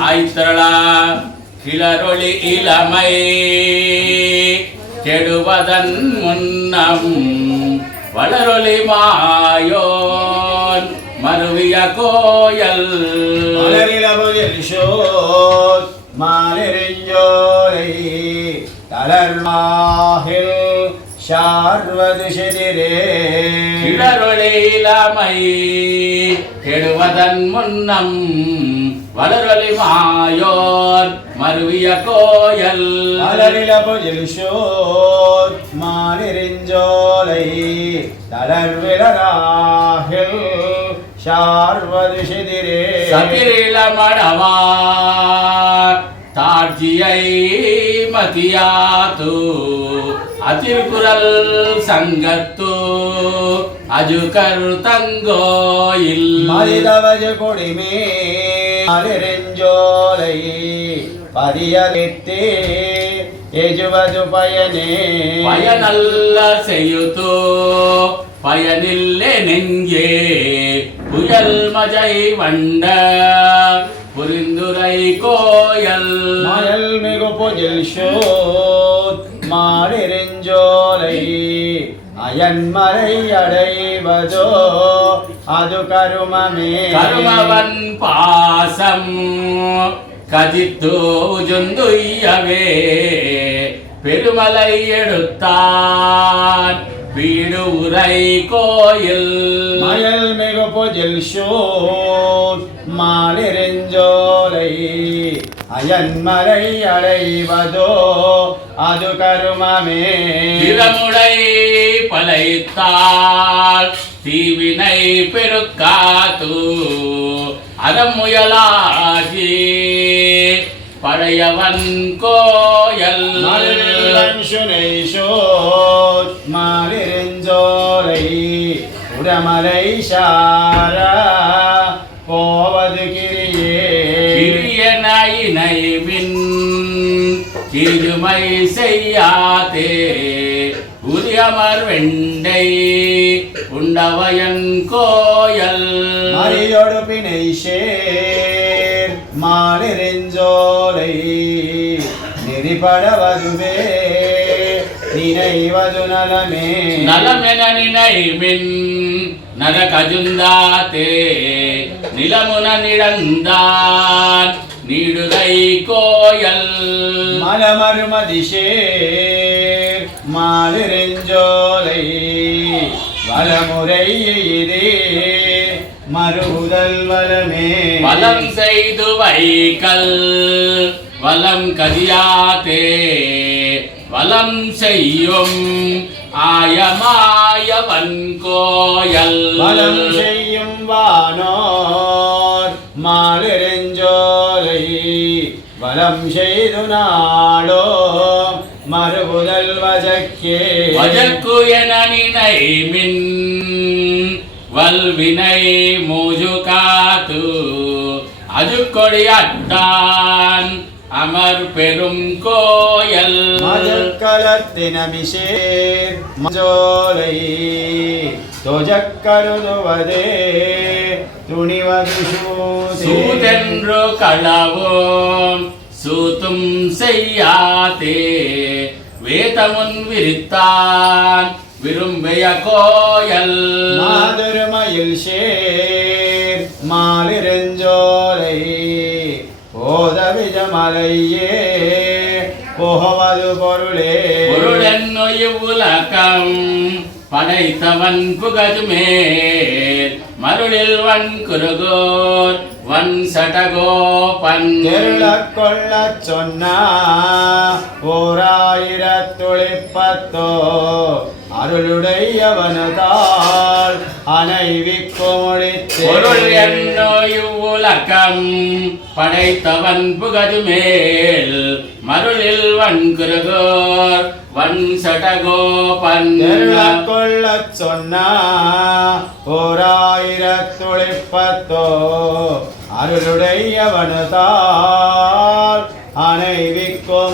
சாய்த்திரளா கிளரொளி இளமை கெடுவதன் முன்னம் வளரொளி மாயோன் மருவிய கோயல் மாலிரிஞ்சோலை தளர்மாகில் சார்வது செதிரே கிளரொளி இளமை கெடுவதன் முன்னம் வளரொளி மாயோர் மருவிய கோயல் அலரிலபுஜில்ஷோத் மாலிரிஞ்சோலை தளர்விலராகில் சார்வது செதிரே சதிரிளமடவார் தாட்சியை மதியாத்து அதிர்குரல் சங்கத்து அஜுகர் தங்கோயில் மதிதவஜ கொடிமே மாலிரிஞ்சோலை பதியலித்தே எஜுவது பயனே பயனல்ல செய்யுத்து பயனில்லை நெஞ்சே புயல் மஜை வண்ட புரிந்துரை கோயல் மயல் மிகு பொஜில் ஷோத் மாலிரிஞ்சோலை அயன்மறை அடைவதோ அது கருமமே கருமவன் பாசம் கதித்து ஜொந்துய்யவே பெருமலை எடுத்தான் வீடு உரை கோயில் மயல் மிகு பொஜில் ஷோத் மாலிரிஞ்சோலை அயன்மறை அடைவதோ அது கருமமே திறமுடை பலைத்தால் தீவினை பெருக்காத்து அறமுயலாகி பழையவன் கோயல் மாலிரிஞ்சோலை உடமலை சார போவது கிரியே கிரியனை மின் கிருமை செய்யாதே உரியமர் வெண்டை உண்டவயன் கோயல் மறியொடு பிணை சேர் மாலிரிஞ்சோலை நெறிபடவதுவே நினைவது நலமே நலமென நினைமின் நரகஜுந்தாத்தே நிலமுன நிழந்தான் நீடுகை கோயல் மலமருமதிஷேர் மாலிரிஞ்சோலை வலமுறை இதே மறுதல் வலமே வலம் செய்து வைக்கல் வலம் கதியாதே வலம் செய்யும் ஆயமாயவன் கோயல் வலம் செய்யும் வானோர் மாலிரிஞ்சோலை வலம் செய்து நாளோ மறுபுதல் வஜக்கே வஜக்கு என நினைமின் வல்வினை மூஜு காத்து அது கொடியாட்டான் அமர் பெரும் கோயல் மஜக்கலத்தினமிஷேர் மஜோலை தொஜக்கருதுவதே துணிவது சூதென்று களவும் சூத்தும் செய்யாதே வேதமுன் விரித்தான் விரும்பிய கோயல் மாதுருமயில் ஷேர் மாலிரிஞ்சோலை போதவிஜமலையே போவது பொருளே பொருளென்னு இவ்வுலகம் படைத்தவன் புகஜ்மேல் மருளில் வன் குருகோர் வன் சடகோபன் கொள்ளச் சொன்னா ஓராயிரத்துளிப்பத்தோ அருளுடையவனதால் அனைவிக்கோடித்தே பொருள் என்னோ இவ்வுலகம் படைத்தவன் புகஜ்மேல் மருளில் வன் குருகோர் வன் சடகோபன் கொள்ளச் சொன்னா ஓராயிரத்துளிப்பத்தோ அருளுடையவனதால் அனைவிக்கும்